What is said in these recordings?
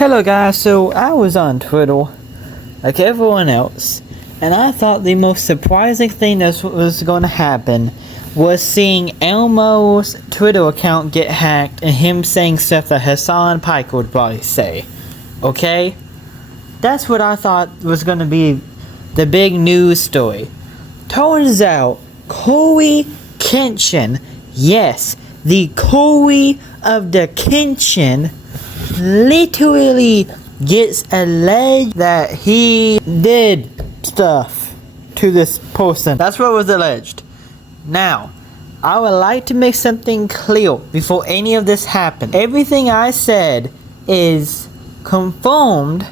Hello guys, so I was on Twitter, like everyone else, and I thought the most surprising thing that was going to happen was seeing Elmo's Twitter account get hacked and him saying stuff that Hassan Pike would probably say. Okay? That's what I thought was going to be the big news story. Turns out, Cory Kenshin, yes, the Cory of the Kenshin, literally gets alleged that he did stuff to this person. That's what was alleged. Now, I would like to make something clear before any of this happened. Everything I said is confirmed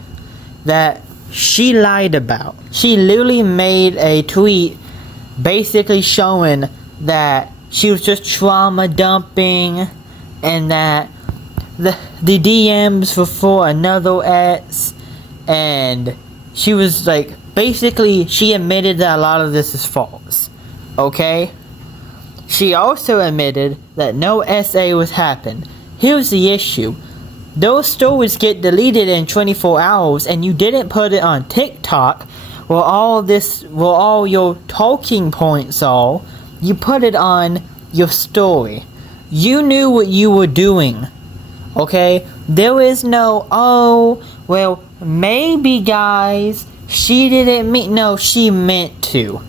that she lied about. She literally made a tweet basically showing that she was just trauma dumping and that the DMs were for another ex, and she was like, basically she admitted that a lot of this is false. Okay? She also admitted that no SA was happened. Here's the issue. Those stories get deleted in 24 hours and you didn't put it on TikTok where all your talking points are. You put it on your story. You knew what you were doing. Okay? There is no, oh, well, maybe guys, she didn't mean, no, she meant to.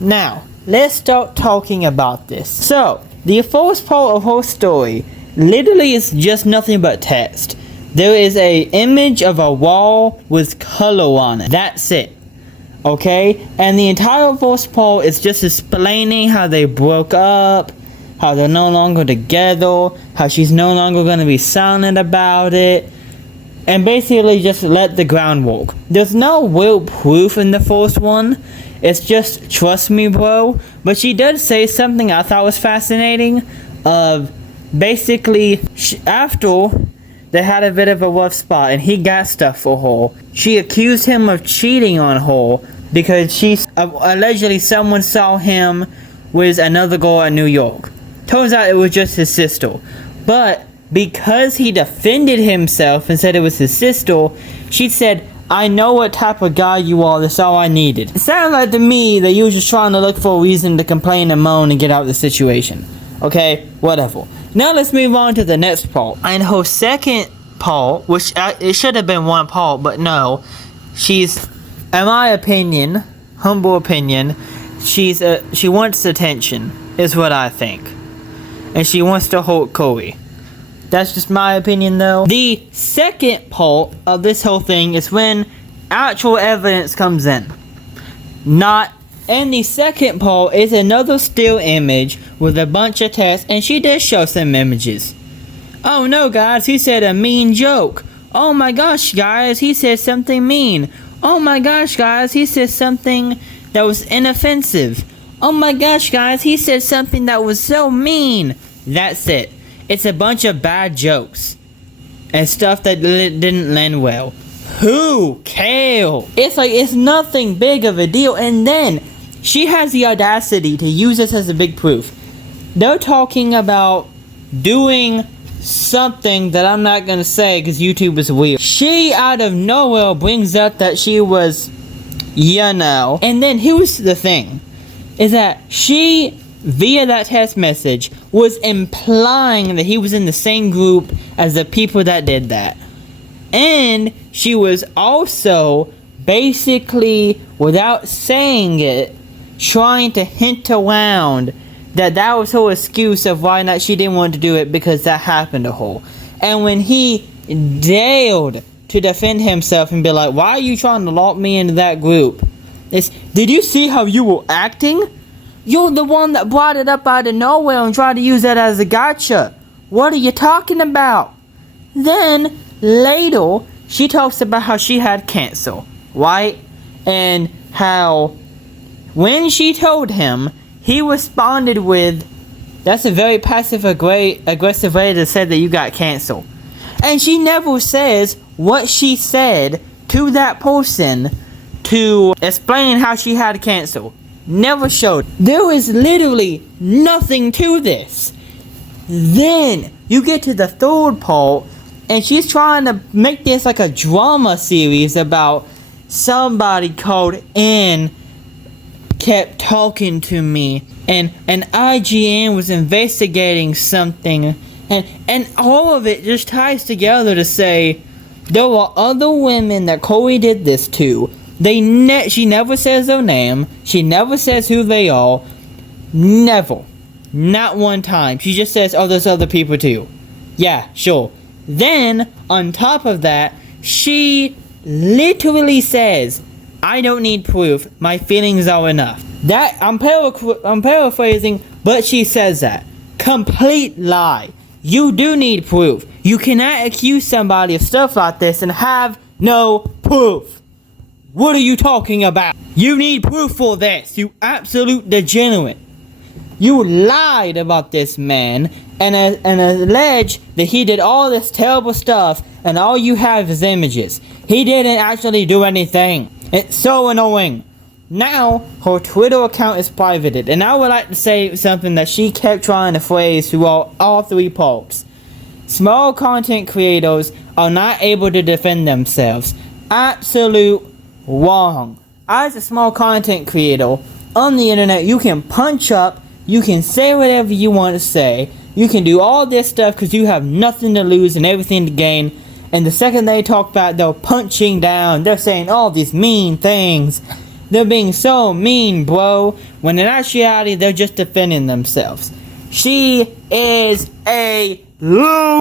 Now, let's start talking about this. So, the first part of her story literally is just nothing but text. There is a image of a wall with color on it. That's it. Okay? And the entire first part is just explaining how they broke up, how they're no longer together, how she's no longer going to be silent about it, and basically just let the groundwork. There's no real proof in the first one. It's just, trust me bro. But she did say something I thought was fascinating, of basically, after they had a bit of a rough spot and he got stuff for her, she accused him of cheating on her because allegedly someone saw him with another girl in New York. Turns out it was just his sister. But because he defended himself and said it was his sister, she said, I know what type of guy you are, that's all I needed. It sounded like to me that you were just trying to look for a reason to complain and moan and get out of the situation. Okay, whatever. Now let's move on to the next part. And her second part, which it should have been one part, but no. She's, in my opinion, humble opinion, she wants attention, is what I think. And she wants to hurt Cory. That's just my opinion though. The second part of this whole thing is when actual evidence comes in. And the second part is another still image with a bunch of text, and she did show some images. Oh no guys, he said a mean joke. Oh my gosh guys, he said something mean. Oh my gosh guys, he said something that was inoffensive. Oh my gosh guys, he said something that was so mean. That's it. It's a bunch of bad jokes and stuff that didn't land well. Who cares? It's nothing big of a deal. And then she has the audacity to use this as a big proof. They're talking about doing something that I'm not gonna say because YouTube is weird. She out of nowhere brings up that she was, and then here's the thing, is that she, via that text message, was implying that he was in the same group as the people that did that. And she was also basically, without saying it, trying to hint around that was her excuse of why not she didn't want to do it because that happened to her. And when he dared to defend himself and be like, why are you trying to lock me into that group? Did you see how you were acting? You're the one that brought it up out of nowhere and tried to use that as a gotcha. What are you talking about? Then, later, she talks about how she had cancer, right? And how, when she told him, he responded with, that's a very passive-aggressive way to say that you got cancer. And she never says what she said to that person to explain how she had cancer. Never showed. There is literally nothing to this. Then you get to the third part And she's trying to make this like a drama series about somebody called N kept talking to me, and IGN was investigating something, and all of it just ties together to say there were other women that Cory did this to. She never says their name. She never says who they are. Never. Not one time. She just says, oh, there's other people too. Yeah, sure. Then, on top of that, she literally says, I don't need proof. My feelings are enough. That, I'm paraphrasing, but she says that. Complete lie. You do need proof. You cannot accuse somebody of stuff like this and have no proof. What are you talking about? You need proof for this, you absolute degenerate. You lied about this man and alleged that he did all this terrible stuff, and all you have is images. He didn't actually do anything. It's so annoying. Now, her Twitter account is privated, and I would like to say something that she kept trying to phrase throughout all 3 parts. Small content creators are not able to defend themselves. Absolute wrong. As a small content creator on the internet, you can punch up, you can say whatever you want to say, you can do all this stuff because you have nothing to lose and everything to gain, and the second they talk about, they're punching down, they're saying all these mean things. They're being so mean, bro, when in actuality, they're just defending themselves. She is a loser.